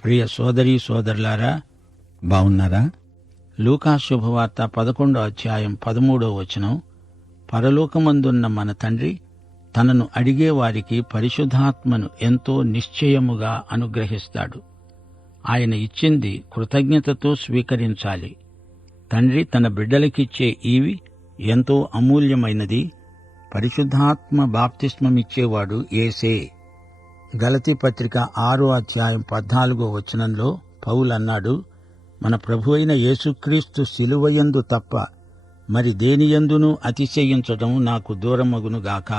ప్రియ సోదరీ సోదరులారా, బావున్నారా? లూకా శుభవార్త 11వ అధ్యాయం 13వ వచనం. పరలోకమందున్న మన తండ్రి తనను అడిగే వారికి పరిశుద్ధాత్మను ఎంతో నిశ్చయముగా అనుగ్రహిస్తాడు. ఆయన ఇచ్చింది కృతజ్ఞతతో స్వీకరించాలి. తండ్రి తన బిడ్డలకిచ్చే ఈవి ఎంతో అమూల్యమైనది. పరిశుద్ధాత్మ బాప్తిస్మమిచ్చేవాడు యేసే. గలతీ పత్రిక 6వ అధ్యాయం 14వ వచనంలో పౌలన్నాడు, మన ప్రభువైన యేసుక్రీస్తు శిలువయందు తప్ప మరి దేనియందునూ అతిశయించటం నాకు దూరమగునుగాక.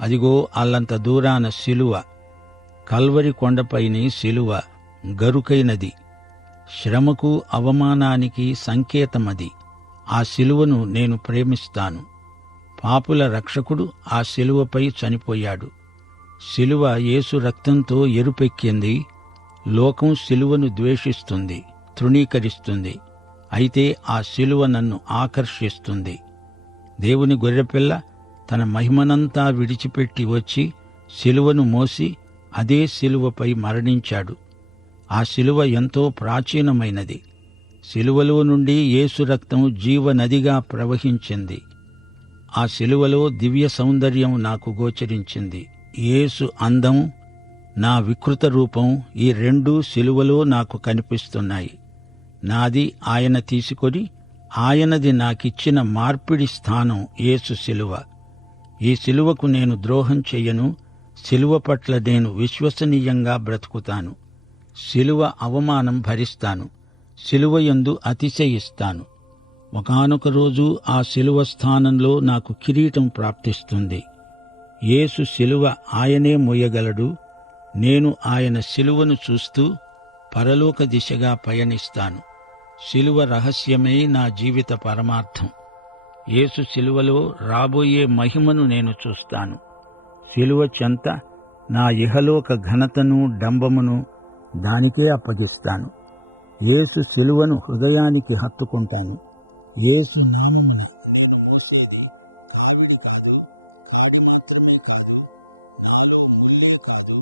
అదిగో అల్లంత దూరాన శిలువ, కల్వరి కొండపైని శిలువ, గరుకైనది, శ్రమకు అవమానానికి సంకేతమది. ఆ శిలువను నేను ప్రేమిస్తాను. పాపుల రక్షకుడు ఆ శిలువపై చనిపోయాడు. శిలువ యేసు రక్తంతో ఎరుపెక్కింది. లోకం శిలువను ద్వేషిస్తుంది, తృణీకరిస్తుంది. అయితే ఆ శిలువ నన్ను ఆకర్షిస్తుంది. దేవుని గొర్రెపిల్ల తన మహిమనంతా విడిచిపెట్టి వచ్చి శిలువను మోసి అదే శిలువపై మరణించాడు. ఆ శిలువ ఎంతో ప్రాచీనమైనది. శిలువలో నుండి యేసు రక్తం జీవనదిగా ప్రవహించింది. ఆ శిలువలో దివ్య సౌందర్యం నాకు గోచరించింది. యేసు అందం, నా వికృత రూపం, ఈ రెండూ శిలువలో నాకు కనిపిస్తున్నాయి. నాది ఆయన తీసుకొని ఆయనది నాకిచ్చిన మార్పిడి స్థానం యేసు శిలువ. ఈ శిలువకు నేను ద్రోహం చెయ్యను. శిలువ పట్ల నేను విశ్వసనీయంగా బ్రతుకుతాను. శిలువ అవమానం భరిస్తాను. శిలువయందు అతిశయిస్తాను. ఒకానొక రోజు ఆ శిలువ స్థానంలో నాకు కిరీటం ప్రాప్తిస్తుంది. యేసు శిలువ ఆయనే మోయగలడు. నేను ఆయన శిలువను చూస్తూ పరలోక దిశగా పయనిస్తాను. శిలువ రహస్యమే నా జీవిత పరమార్థం. యేసు శిలువలో రాబోయే మహిమను నేను చూస్తాను. శిలువ చెంత నా ఇహలోక ఘనతను, డంబమును దానికే అప్పగిస్తాను. యేసు శిలువను హృదయానికి హత్తుకుంటాను. యేసు నామమున నేను మోసేది కావిడి కాదు, కాడి మాత్రమే కాదు, నాలో ముల్లే కాదు.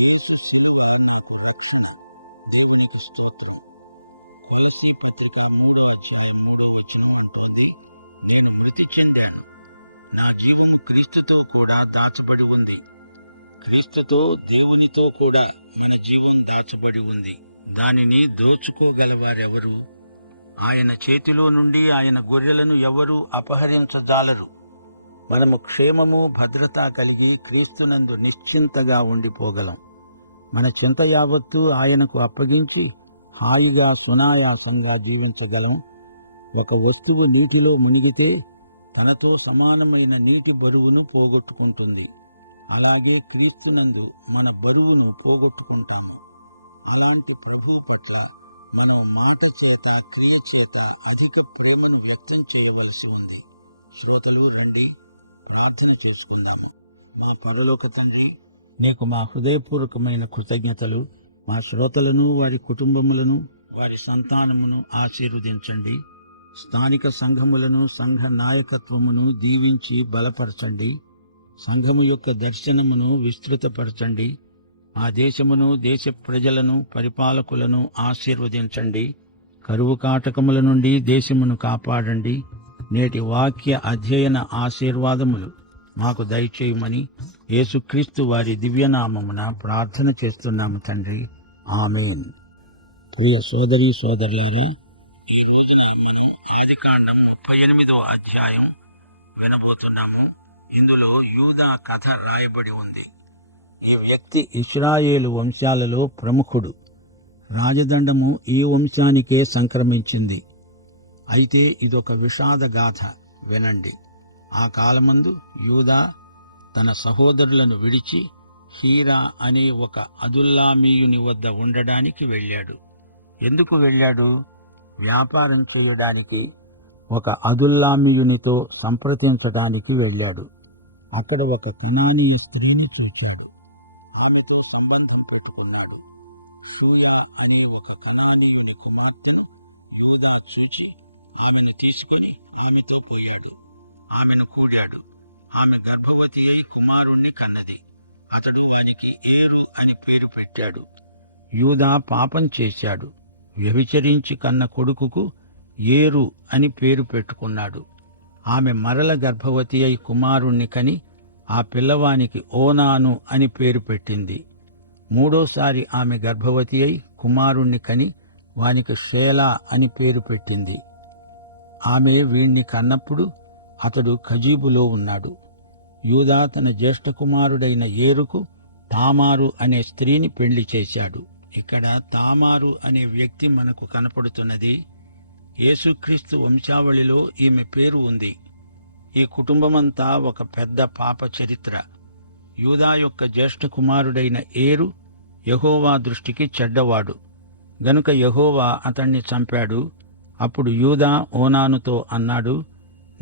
యేసు శిలువ నాకు రక్షణ. దేవునికి స్తోత్రం. కొలసీ పత్రిక 3వ అధ్యాయం 3వ వచనం అంటోంది, నేను మృతి చెందాను, నా జీవము క్రీస్తుతో కూడా దాచబడి ఉంది. క్రీస్తుతో, దేవునితో కూడా మన జీవం దాచబడి ఉంది. దానిని దోచుకోగలవారెవరు? ఆయన చేతిలో నుండి ఆయన గొర్రెలను ఎవరూ అపహరించజాలరు. మనము క్షేమము, భద్రత కలిగి క్రీస్తునందు నిశ్చింతగా ఉండిపోగలం. మన చింత యావత్తూ ఆయనకు అప్పగించి హాయిగా, సునాయాసంగా జీవించగలం. ఒక వస్తువు నీటిలో మునిగితే తనతో సమానమైన నీటి బరువును పోగొట్టుకుంటుంది. అలాగే క్రీస్తునందు మన బరువును పోగొట్టుకుంటాము. అలాంటి ప్రభువు పట్ల మనం మాట చేత, క్రియ చేత అధిక ప్రేమను వ్యక్తం చేయవలసి ఉంది. శ్రోతలు రండి, ప్రార్థన చేసుకుందాము. మా పరలోక తండ్రి, నీకు మా హృదయపూర్వకమైన కృతజ్ఞతలు. మా శ్రోతలను, వారి కుటుంబములను, వారి సంతానమును ఆశీర్వదించండి. స్థానిక సంఘములను, సంఘ నాయకత్వమును దీవించి బలపరచండి. సంఘము యొక్క దర్శనమును విస్తృతపరచండి. ఆ దేశమును, దేశ ప్రజలను, పరిపాలకులను ఆశీర్వదించండి. కరువు కాటకముల నుండి దేశమును కాపాడండి. నేటి వాక్య అధ్యయన ఆశీర్వాదములు మాకు దయచేయమని యేసుక్రీస్తు వారి దివ్యనామమున ప్రార్థన చేస్తున్నాము తండ్రి, ఆమేన్. ప్రియ సోదరీ సోదరులారా, ఈ రోజున మనం ఆదికాండం 38వ అధ్యాయం వినబోతున్నాము. ఇందులో యూదా కథ రాయబడి ఉంది. ఈ వ్యక్తి ఇశ్రాయేలు వంశాలలో ప్రముఖుడు. రాజదండము ఈ వంశానికే సంక్రమించింది. అయితే ఇదొక విషాద గాథ. వినండి. ఆ కాలమందు యూదా తన సహోదరులను విడిచి హీరా అనే ఒక అదుల్లామీయుని వద్ద ఉండడానికి వెళ్ళాడు. ఎందుకు వెళ్ళాడు? వ్యాపారం చేయడానికి ఒక అదుల్లామీయునితో సంప్రదించడానికి వెళ్ళాడు. అక్కడ ఒక కనానీయ స్త్రీని చూచాడు. ఆమెతో సంబంధం పెట్టుకున్నాడు. సూయా అనే ఒక కనానీయుని కుమార్తెను యూదా చూచి ఆమెను తీసుకుని ఆమెతో పోయాడు. ఆమెను కూడాడు. ఆమె గర్భవతి అయి కుమారుణ్ణి కన్నది. అతడు వానికి ఏరు అని పేరు పెట్టాడు. యూదా పాపం చేశాడు. వ్యభిచరించి కన్న కొడుకుకు ఏరు అని పేరు పెట్టుకున్నాడు. ఆమె మరల గర్భవతి అయి కుమారుణ్ణి కని ఆ పిల్లవానికి ఓనాను అని పేరు పెట్టింది. మూడోసారి ఆమె గర్భవతి అయి కుమారుణ్ణి కని వానికి షేలా అని పేరు పెట్టింది. ఆమె వీణ్ణి కన్నప్పుడు అతడు ఖజీబులో ఉన్నాడు. యూదా తన జ్యేష్ఠ కుమారుడైన ఏరుకు తామారు అనే స్త్రీని పెళ్లి చేశాడు. ఇక్కడ తామారు అనే వ్యక్తి మనకు కనపడుతున్నది. యేసుక్రీస్తు వంశావళిలో ఈమె పేరు ఉంది. ఈ కుటుంబమంతా ఒక పెద్ద పాప చరిత్ర. యూదా యొక్క జ్యేష్ఠ కుమారుడైన ఏరు యెహోవా దృష్టికి చెడ్డవాడు గనుక యెహోవా అతణ్ణి చంపాడు. అప్పుడు యూదా ఓనానుతో అన్నాడు,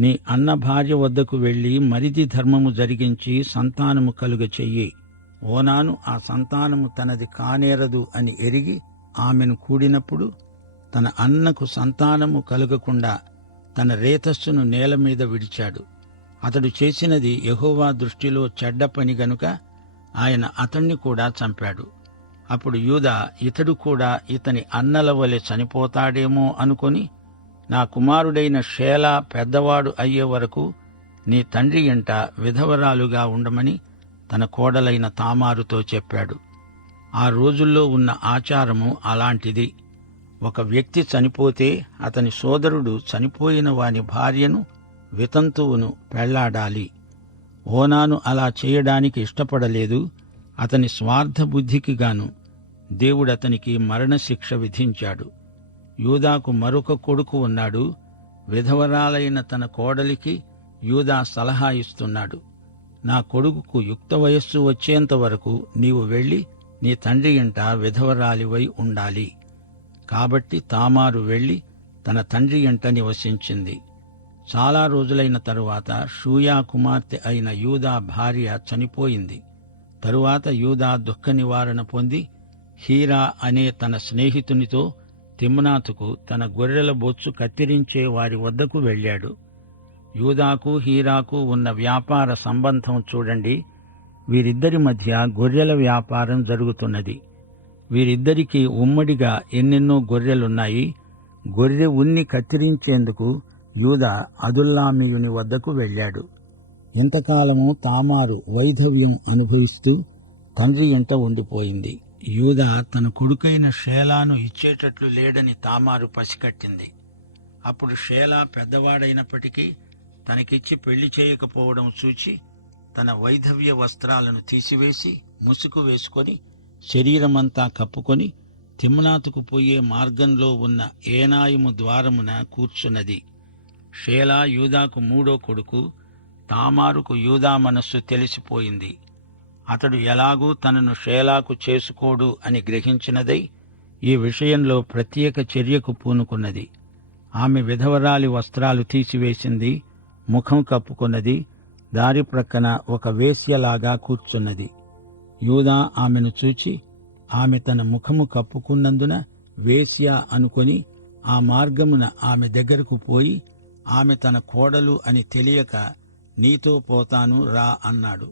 నీ అన్న భార్య వద్దకు వెళ్లి మరిది ధర్మము జరిగించి సంతానము కలుగ చెయ్యి. ఓనాను ఆ సంతానము తనది కానేరదు అని ఎరిగి ఆమెను కూడినప్పుడు తన అన్నకు సంతానము కలుగకుండా తన రేతస్సును నేల మీద విడిచాడు. అతడు చేసినది యెహోవా దృష్టిలో చెడ్డ పని గనుక ఆయన అతణ్ణి కూడా చంపాడు. అప్పుడు యూదా ఇతడు కూడా ఇతని అన్నల వలె చనిపోతాడేమో అనుకొని, నా కుమారుడైన షేలా పెద్దవాడు అయ్యే వరకు నీ తండ్రి ఇంట విధవరాలుగా ఉండమని తన కోడలైన తామారుతో చెప్పాడు. ఆ రోజుల్లో ఉన్న ఆచారము అలాంటిది. ఒక వ్యక్తి చనిపోతే అతని సోదరుడు చనిపోయిన వాని భార్యను, వితంతువును పెళ్లాడాలి. ఓనాను అలా చేయడానికి ఇష్టపడలేదు. అతని స్వార్థ బుద్ధికి గాను దేవుడతనికి మరణశిక్ష విధించాడు. యూదాకు మరొక కొడుకు ఉన్నాడు. విధవరాలైన తన కోడలికి యూదా సలహా ఇస్తున్నాడు, నా కొడుకుకు యుక్త వయస్సు వచ్చేంత వరకు నీవు వెళ్లి నీ తండ్రి ఇంట విధవరాలివై ఉండాలి. కాబట్టి తామారు వెళ్లి తన తండ్రి ఇంట నివసించింది. చాలా రోజులైన తరువాత షూయా కుమార్తె అయిన యూదా భార్య చనిపోయింది. తరువాత యూదా దుఃఖ నివారణ పొంది హీరా అనే తన స్నేహితునితో తిమ్నాతుకు తన గొర్రెల బొచ్చు కత్తిరించే వారి వద్దకు వెళ్ళాడు. యూదాకు హీరాకు ఉన్న వ్యాపార సంబంధం చూడండి. వీరిద్దరి మధ్య గొర్రెల వ్యాపారం జరుగుతున్నది. వీరిద్దరికీ ఉమ్మడిగా ఎన్నెన్నో గొర్రెలున్నాయి. గొర్రె ఉన్ని కత్తిరించేందుకు యూదా అదుల్లామీయుని వద్దకు వెళ్ళాడు. ఇంతకాలము తామారు వైధవ్యం అనుభవిస్తూ తండ్రి ఇంట ఉండిపోయింది. యూదా తన కొడుకైన షేలాను ఇచ్చేటట్లు లేడని తామారు పసికట్టింది. అప్పుడు షేలా పెద్దవాడైనప్పటికీ తనకిచ్చి పెళ్లి చేయకపోవడం చూచి తన వైధవ్య వస్త్రాలను తీసివేసి ముసుగు వేసుకొని శరీరమంతా కప్పుకొని తిమ్నాతుకు పోయే మార్గంలో ఉన్న ఏనాయిము ద్వారమున కూర్చున్నది. షేలా యూదాకు మూడో కొడుకు. తామారుకు యూదా మనస్సు తెలిసిపోయింది. అతడు ఎలాగూ తనను షేలాకు చేసుకోడు అని గ్రహించినదై ఈ విషయంలో ప్రత్యేక చర్యకు పూనుకున్నది. ఆమె విధవరాలి వస్త్రాలు తీసివేసింది, ముఖం కప్పుకొన్నది, దారి ప్రక్కన ఒక వేశ్యలాగా కూర్చున్నది. యూదా ఆమెను చూచి ఆమె తన ముఖము కప్పుకున్నందున వేశ్య అనుకొని ఆ మార్గమున ఆమె దగ్గరకు పోయి, ఆమె తన కోడలు అని తెలియక నీతో పోతాను రా అన్నాడు.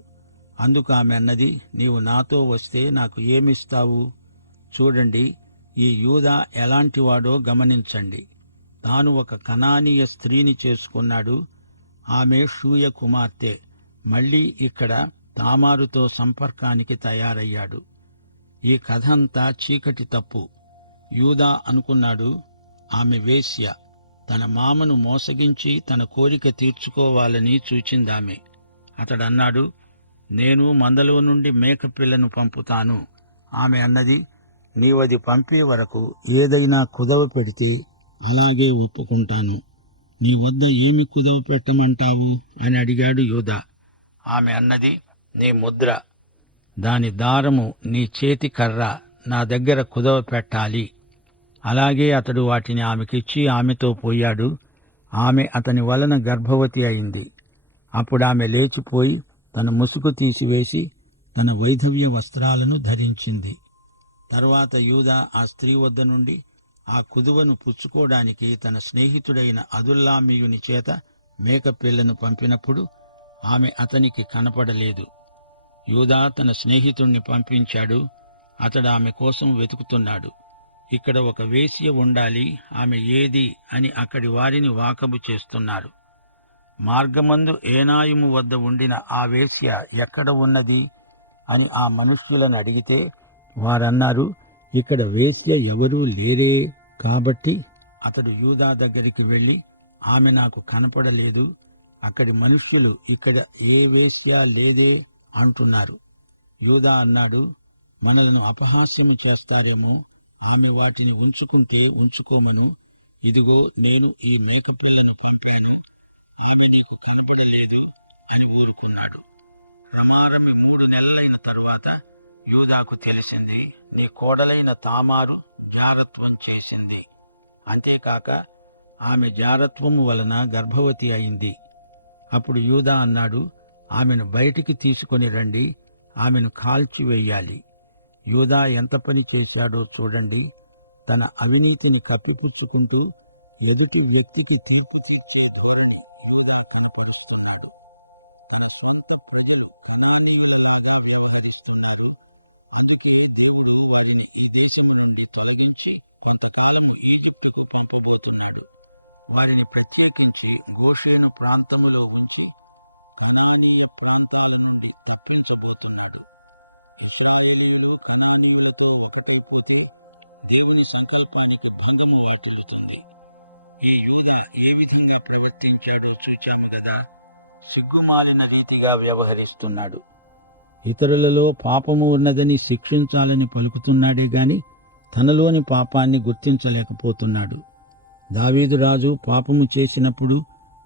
అందుకు ఆమె అన్నది, నీవు నాతో వస్తే నాకు ఏమిస్తావు? చూడండి, ఈ యూదా ఎలాంటివాడో గమనించండి. తాను ఒక కనానీయ స్త్రీని చేసుకున్నాడు. ఆమె షూయ కుమార్తె. మళ్లీ ఇక్కడ తామారుతో సంపర్కానికి తయారయ్యాడు. ఈ కథంతా చీకటి తప్పు. యూదా అనుకున్నాడు, ఆమె వేశ్య. తన మామను మోసగించి తన కోరిక తీర్చుకోవాలని చూచిందామె. అతడన్నాడు, నేను మందలో నుండి మేకపిల్లను పంపుతాను. ఆమె అన్నది, నీవది పంపే వరకు ఏదైనా కుదవ పెడితే అలాగే ఒప్పుకుంటాను. నీ వద్ద ఏమి కుదవ పెట్టమంటావు అని అడిగాడు యూదా. ఆమె అన్నది, నీ ముద్ర, దాని దారము నీ చేతి కర్ర నా దగ్గర కుదవ పెట్టాలి. అలాగే అతడు వాటిని ఆమెకిచ్చి ఆమెతో పోయాడు. ఆమె అతని వలన గర్భవతి అయింది. అప్పుడామె లేచిపోయి తన ముసుగు తీసివేసి తన వైధవ్య వస్త్రాలను ధరించింది. తరువాత యూదా ఆ స్త్రీ వద్ద నుండి ఆ కుదువను పుచ్చుకోవడానికి తన స్నేహితుడైన అదుల్లామీయుని చేత మేకపిల్లను పంపినప్పుడు ఆమె అతనికి కనపడలేదు. యూదా తన స్నేహితుణ్ణి పంపించాడు. అతడు ఆమె కోసం వెతుకుతున్నాడు. ఇక్కడ ఒక వేశ్య ఉండాలి, ఆమె ఏది అని అక్కడి వారిని వాకబు చేస్తున్నారు. మార్గమందు ఏనాయిము వద్ద ఉండిన ఆ వేశ్య ఎక్కడ ఉన్నది అని ఆ మనుష్యులను అడిగితే వారన్నారు, ఇక్కడ వేశ్య ఎవరూ లేరే. కాబట్టి అతడు యూదా దగ్గరికి వెళ్లి, ఆమె నాకు కనపడలేదు, అక్కడి మనుష్యులు ఇక్కడ ఏ వేశ్య లేదే అంటున్నారు. యూదా అన్నాడు, మనలను అపహాస్యము చేస్తారేమో, ఆమె వాటిని ఉంచుకుంటే ఉంచుకోమను. ఇదిగో నేను ఈ మేకపిల్లను పంపాను, ఆమె నీకు కనపడలేదు అని ఊరుకున్నాడు. రమారమి 3 నెలలైన తరువాత యూదాకు తెలిసింది, నీ కోడలైన తామారు జారత్వం చేసింది. అంతేకాక ఆమె జారత్వము వలన గర్భవతి అయింది. అప్పుడు యూదా అన్నాడు, ఆమెను బయటికి తీసుకొని రండి, ఆమెను కాల్చివేయాలి. యూదా ఎంత పని చేశాడో చూడండి. తన అవినీతిని కప్పిపుచ్చుకుంటూ ఎదుటి వ్యక్తికి తీర్పు తీర్చే ధోరణి యూదా కనపరుస్తున్నాడు. తన సొంత ప్రజలు కనానీయులలాగా వ్యవహరిస్తున్నారు. అందుకే దేవుడు వారిని ఈ దేశం నుండి తొలగించి కొంతకాలం ఈజిప్టుకు పంపబోతున్నాడు. వారిని ప్రత్యేకించి గోషేను ప్రాంతములో ఉంచి కనానీయ ప్రాంతాల నుండి తప్పించబోతున్నాడు. ఇశ్రాయేలీయులు కనానీయులతో ఒకటైపోతే దేవుని సంకల్పానికి భంగము వాటిల్లుతుంది. ఈ యూదా ఏ విధంగా ప్రవర్తించాడో చూచాము గదా. సిగ్గుమాలిన రీతిగా వ్యవహరిస్తున్నాడు. ఇతరులలో పాపము ఉన్నదని శిక్షించాలని పలుకుతున్నాడే గాని తనలోని పాపాన్ని గుర్తించలేకపోతున్నాడు. దావీదు రాజు పాపము చేసినప్పుడు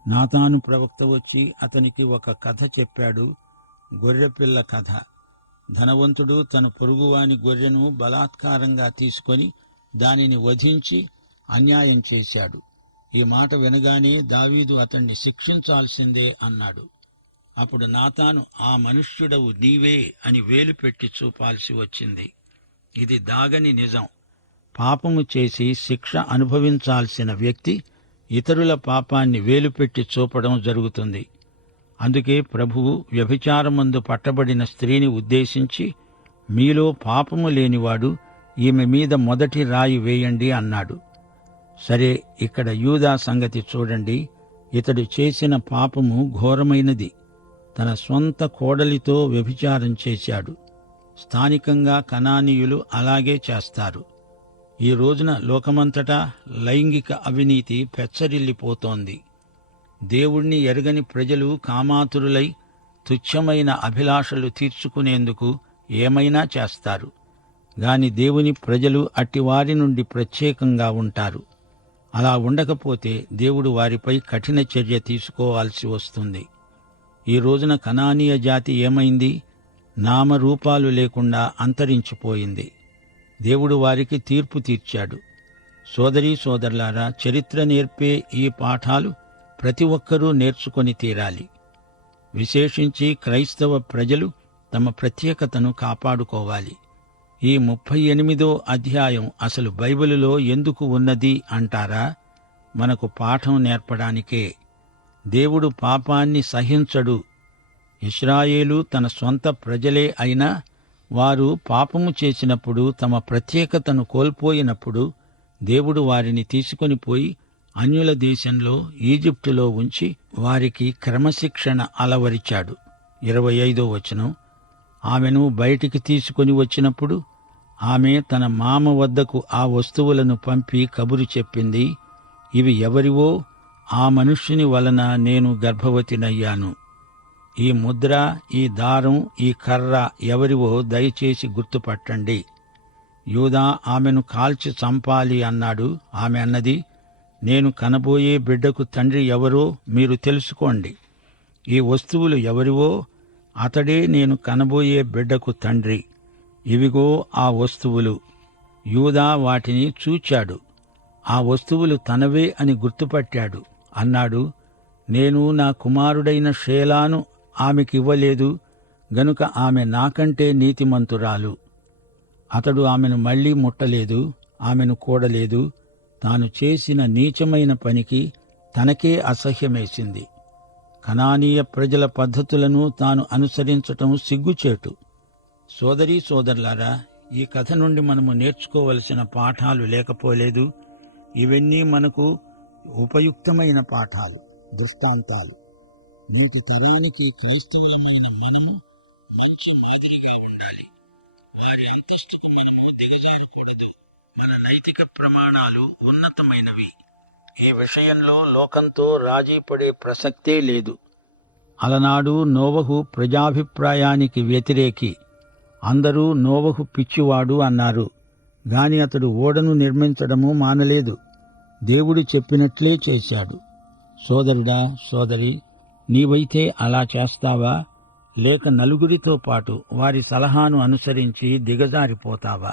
నాతాను ప్రవక్త వచ్చి అతనికి ఒక కథ చెప్పాడు, గొర్రెపిల్ల కథ. ధనవంతుడు తన పొరుగువాని గొర్రెను బలాత్కారంగా తీసుకొని దానిని వధించి అన్యాయం చేశాడు. ఈ మాట వినగానే దావీదు అతణ్ణి శిక్షించాల్సిందే అన్నాడు. అప్పుడు నాతాను, ఆ మనుష్యుడవు నీవే అని వేలు పెట్టి చూపాల్సి వచ్చింది. ఇది దాగని నిజం. పాపము చేసి శిక్ష అనుభవించాల్సిన వ్యక్తి ఇతరుల పాపాన్ని వేలుపెట్టి చూపడం జరుగుతుంది. అందుకే ప్రభువు వ్యభిచారమందు పట్టబడిన స్త్రీని ఉద్దేశించి, మీలో పాపము లేనివాడు ఈమె మీద మొదటి రాయి వేయండి అన్నాడు. సరే, ఇక్కడ యూదా సంగతి చూడండి. ఇతడు చేసిన పాపము ఘోరమైనది. తన స్వంత కోడలితో వ్యభిచారం చేశాడు. స్థానికంగా కనానీయులు అలాగే చేస్తారు. ఈ రోజున లోకమంతటా లైంగిక అవినీతి పెచ్చరిల్లిపోతోంది. దేవుణ్ణి ఎరగని ప్రజలు కామాతురులై తుచ్చమైన అభిలాషలు తీర్చుకునేందుకు ఏమైనా చేస్తారు. గాని దేవుని ప్రజలు అట్టివారి నుండి ప్రత్యేకంగా ఉంటారు. అలా ఉండకపోతే దేవుడు వారిపై కఠిన చర్య తీసుకోవాల్సి వస్తుంది. ఈ రోజున కనానీయ జాతి ఏమైంది? నామరూపాలు లేకుండా అంతరించిపోయింది. దేవుడు వారికి తీర్పు తీర్చాడు. సోదరీ సోదరులారా, చరిత్ర నేర్పే ఈ పాఠాలు ప్రతి ఒక్కరూ నేర్చుకొని తీరాలి. విశేషించి క్రైస్తవ ప్రజలు తమ ప్రత్యేకతను కాపాడుకోవాలి. ఈ 38వ అధ్యాయం అసలు బైబిలులో ఎందుకు ఉన్నది అంటారా? మనకు పాఠం నేర్పడానికే. దేవుడు పాపాన్ని సహించడు. ఇశ్రాయేలు తన సొంత ప్రజలే అయినా వారు పాపము చేసినప్పుడు, తమ ప్రత్యేకతను కోల్పోయినప్పుడు దేవుడు వారిని తీసుకొని పోయి అన్యుల దేశంలో ఈజిప్టులో ఉంచి వారికి క్రమశిక్షణ అలవరిచాడు. 25వ వచనం, ఆమెను బయటికి తీసుకొని వచ్చినప్పుడు ఆమె తన మామ వద్దకు ఆ వస్తువులను పంపి కబురు చెప్పింది, ఇవి ఎవరివో, ఆ మనుష్యుని వలన నేను గర్భవతినయ్యాను. ఈ ముద్ర, ఈ దారం, ఈ కర్ర ఎవరివో దయచేసి గుర్తుపట్టండి. యూదా ఆమెను కాల్చి చంపాలి అన్నాడు. ఆమె అన్నది, నేను కనబోయే బిడ్డకు తండ్రి ఎవరో మీరు తెలుసుకోండి. ఈ వస్తువులు ఎవరివో, అతడే నేను కనబోయే బిడ్డకు తండ్రి. ఇవిగో ఆ వస్తువులు. యూదా వాటిని చూచాడు. ఆ వస్తువులు తనవే అని గుర్తుపట్టాడు. అన్నాడు, నేను నా కుమారుడైన షేలాను ఆమెకివ్వలేదు గనుక ఆమె నాకంటే నీతిమంతురాలు. అతడు ఆమెను మళ్లీ ముట్టలేదు, ఆమెను కూడలేదు. తాను చేసిన నీచమైన పనికి తనకే అసహ్యమేసింది. కనానీయ ప్రజల పద్ధతులను తాను అనుసరించటం సిగ్గుచేటు. సోదరీ సోదరులారా, ఈ కథ నుండి మనము నేర్చుకోవలసిన పాఠాలు లేకపోలేదు. ఇవన్నీ మనకు ఉపయుక్తమైన పాఠాలు, దృష్టాంతాలు. నేటి తరానికి క్రైస్తవులమైన మనము మంచి మాదిరిగా ఉండాలి. వారి అంతస్తుకు మనము దిగజారకూడదు. మన నైతిక ప్రమాణాలు ఉన్నతమైనవి. ఈ విషయంలో లోకంతో రాజీ పడే ప్రసక్తే లేదు. అలనాడు నోవహు ప్రజాభిప్రాయానికి వ్యతిరేకి. అందరూ నోవహు పిచ్చివాడు అన్నారు. గాని అతడు ఓడను నిర్మించడము మానలేదు. దేవుడు చెప్పినట్లే చేశాడు. సోదరుడా, సోదరి, నీవైతే అలా చేస్తావా? లేక నలుగురితో పాటు వారి సలహాను అనుసరించి దిగజారిపోతావా?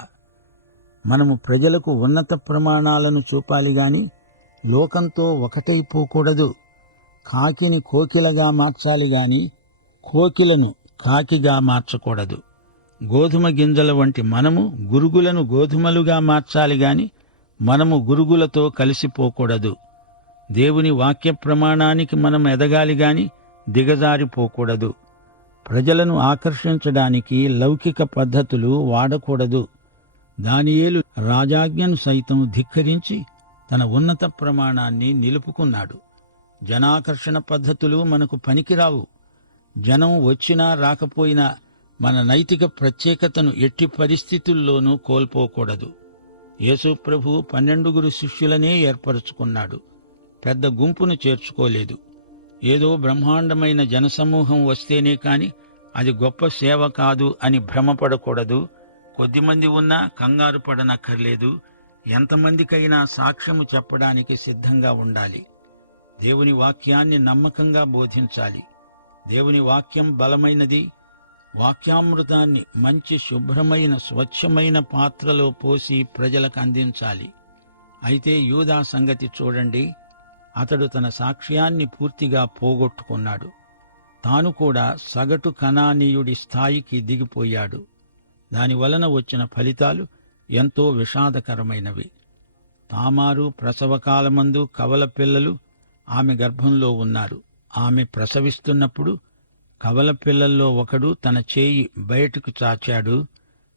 మనము ప్రజలకు ఉన్నత ప్రమాణాలను చూపాలి గాని లోకంతో ఒకటైపోకూడదు. కాకిని కోకిలగా మార్చాలి గాని కోకిలను కాకిగా మార్చకూడదు. గోధుమ గింజల వంటి మనము గురుగులను గోధుమలుగా మార్చాలి గాని మనము గురుగులతో కలిసిపోకూడదు. దేవుని వాక్య ప్రమాణానికి మనం ఎదగాలి గాని దిగజారిపోకూడదు. ప్రజలను ఆకర్షించడానికి లౌకిక పద్ధతులు వాడకూడదు. దానియేలు రాజాజ్ఞను సైతం ధిక్కరించి తన ఉన్నత ప్రమాణాన్ని నిలుపుకున్నాడు. జనాకర్షణ పద్ధతులు మనకు పనికిరావు. జనం వచ్చినా రాకపోయినా మన నైతిక ప్రత్యేకతను ఎట్టి పరిస్థితుల్లోనూ కోల్పోకూడదు. యేసు ప్రభు 12 శిష్యులనే ఏర్పరచుకున్నాడు. పెద్ద గుంపును చేర్చుకోలేదు. ఏదో బ్రహ్మాండమైన జనసమూహం వస్తేనే కాని అది గొప్ప సేవ కాదు అని భ్రమపడకూడదు. కొద్దిమంది ఉన్నా కంగారు పడనక్కర్లేదు. ఎంతమందికైనా సాక్ష్యము చెప్పడానికి సిద్ధంగా ఉండాలి. దేవుని వాక్యాన్ని నమ్మకంగా బోధించాలి. దేవుని వాక్యం బలమైనది. వాక్యామృతాన్ని మంచి శుభ్రమైన స్వచ్ఛమైన పాత్రలో పోసి ప్రజలకు అందించాలి. అయితే యూదా సంగతి చూడండి. అతడు తన సాక్ష్యాన్ని పూర్తిగా పోగొట్టుకున్నాడు. తాను కూడా సగటు కనానీయుడి స్థాయికి దిగిపోయాడు. దానివలన వచ్చిన ఫలితాలు ఎంతో విషాదకరమైనవి. తామారు ప్రసవకాలమందు కవల పిల్లలు ఆమె గర్భంలో ఉన్నారు. ఆమె ప్రసవిస్తున్నప్పుడు కవల పిల్లల్లో ఒకడు తన చేయి బయటకు చాచాడు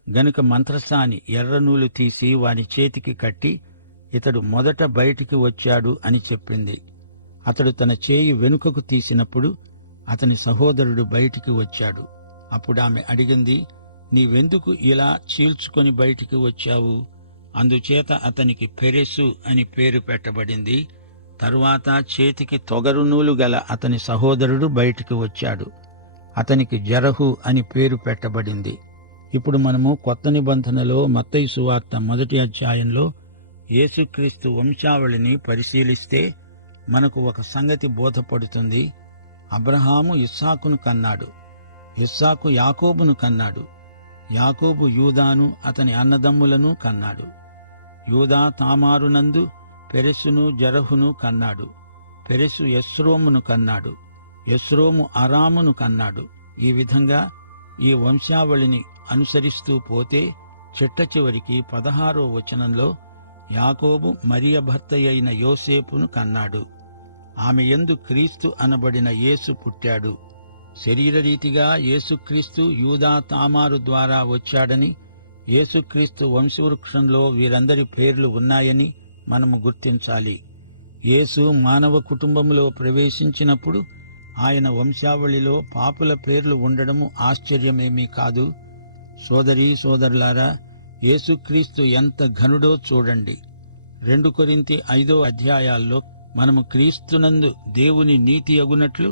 గనుక మంత్రసాని ఎర్రనూలు తీసి వాని చేతికి కట్టి ఇతడు మొదట బయటికి వచ్చాడు అని చెప్పింది. అతడు తన చేయి వెనుకకు తీసినప్పుడు అతని సహోదరుడు బయటికి వచ్చాడు. అప్పుడు ఆమె అడిగింది, నీవెందుకు ఇలా చీల్చుకొని బయటికి వచ్చావు? అందుచేత అతనికి పెరెసు అని పేరు పెట్టబడింది. తరువాత చేతికి తొగరు నూలు గల అతని సహోదరుడు బయటికి వచ్చాడు. అతనికి జరహు అని పేరు పెట్టబడింది. ఇప్పుడు మనము కొత్త నిబంధనలో మత్తయి సువార్త 1వ అధ్యాయంలో యేసుక్రీస్తు వంశావళిని పరిశీలిస్తే మనకు ఒక సంగతి బోధపడుతుంది. అబ్రహాము ఇస్సాకును కన్నాడు. ఇస్సాకు యాకోబును కన్నాడు. యాకోబు యూదాను అతని అన్నదమ్ములను కన్నాడు. యూదా తామారునందు పెరెసును జరహును కన్నాడు. పెరెసు ఎస్రోమును కన్నాడు. ఎస్రోము అరామును కన్నాడు. ఈ విధంగా ఈ వంశావళిని అనుసరిస్తూ పోతే చిట్ట చివరికి 16వ వచనంలో యాకోబు మరియ భర్త అయిన యోసేపును కన్నాడు. ఆమె యందు క్రీస్తు అనబడిన యేసు పుట్టాడు. శరీరరీతిగా యేసుక్రీస్తు యూదా తామారు ద్వారా వచ్చాడని, యేసుక్రీస్తు వంశవృక్షంలో వీరందరి పేర్లు ఉన్నాయని మనము గుర్తించాలి. యేసు మానవ కుటుంబంలో ప్రవేశించినప్పుడు ఆయన వంశావళిలో పాపుల పేర్లు ఉండడము ఆశ్చర్యమేమీ కాదు. సోదరీ సోదరులారా, యేసుక్రీస్తు ఎంత ఘనుడో చూడండి. 2 కొరింథీ 5వ అధ్యాయాల్లో మనము క్రీస్తునందు దేవుని నీతి అగునట్లు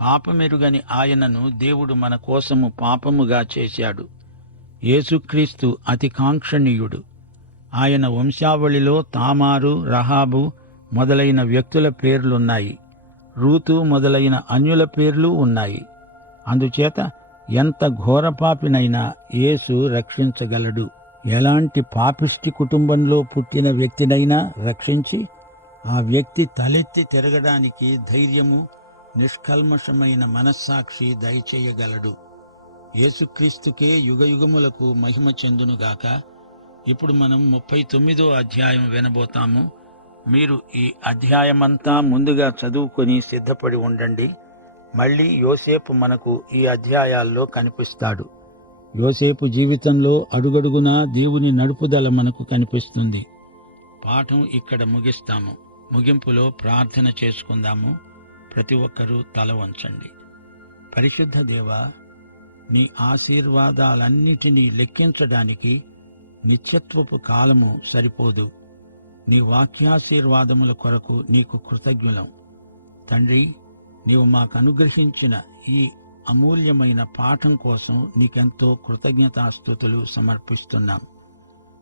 పాపమెరుగని ఆయనను దేవుడు మన కోసము పాపముగా చేశాడు. యేసుక్రీస్తు అతి కాంక్షణీయుడు. ఆయన వంశావళిలో తామారు, రహాబు మొదలైన వ్యక్తుల పేర్లున్నాయి. రూతు మొదలైన అన్యుల పేర్లు ఉన్నాయి. అందుచేత ఎంత ఘోరపాపినైనా యేసు రక్షించగలడు. ఎలాంటి పాపిష్టి కుటుంబంలో పుట్టిన వ్యక్తినైనా రక్షించి ఆ వ్యక్తి తలెత్తి తిరగడానికి ధైర్యము, నిష్కల్మషమైన మనస్సాక్షి దయచేయగలడు. యేసుక్రీస్తుకే యుగయుగములకు మహిమ చెందునుగాక. ఇప్పుడు మనం 39వ అధ్యాయం వినబోతాము. మీరు ఈ అధ్యాయమంతా ముందుగా చదువుకొని సిద్ధపడి ఉండండి. మళ్ళీ యోసేపు మనకు ఈ అధ్యాయాల్లో కనిపిస్తాడు. యోసేపు జీవితంలో అడుగడుగునా దేవుని నడుపుదల మనకు కనిపిస్తుంది. పాఠం ఇక్కడ ముగిస్తాము. ముగింపులో ప్రార్థన చేసుకుందాము. ప్రతి ఒక్కరూ తల వంచండి. పరిశుద్ధ దేవా, నీ ఆశీర్వాదాలన్నిటినీ లెక్కించడానికి నిత్యత్వపు కాలము సరిపోదు. నీ వాక్యాశీర్వాదముల కొరకు నీకు కృతజ్ఞులం. తండ్రి, నీవు మాకు అనుగ్రహించిన ఈ అమూల్యమైన పాఠం కోసం నీకెంతో కృతజ్ఞతాస్తుతులు సమర్పిస్తున్నాం.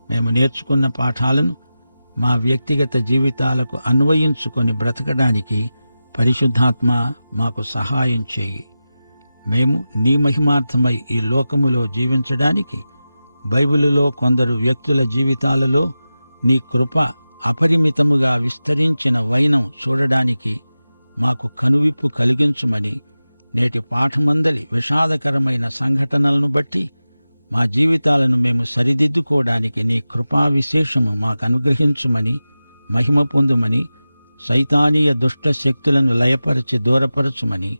మేము నేర్చుకున్న పాఠాలను మా వ్యక్తిగత జీవితాలకు అన్వయించుకొని బ్రతకడానికి పరిశుద్ధాత్మ మాకు సహాయం చేయి. మేము నీ మహిమార్థమై ఈ లోకములో జీవించడానికి బైబిలులో కొందరు వ్యక్తుల జీవితాలలో నీ కృప అపరిమితముగా విస్తరించిన వైనం చూడడానికి మాకు కనువిప్పు కలిగించుమని, నేటి పాఠమందరి విషాదకరమైన సంఘటనలను బట్టి మా జీవితాలను మేము సరిదిద్దుకోవడానికి నీ కృపా విశేషము మాకు అనుగ్రహించుమని, మహిమ పొందుమని, సైతానీయ దుష్ట శక్తులను లయపరిచి దూరపరచుమని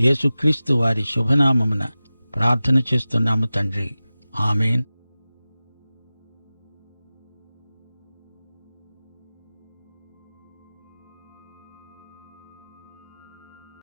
యేసుక్రీస్తు వారి శుభనామమున ప్రార్థన చేస్తున్నాము తండ్రి. ఆమేన్.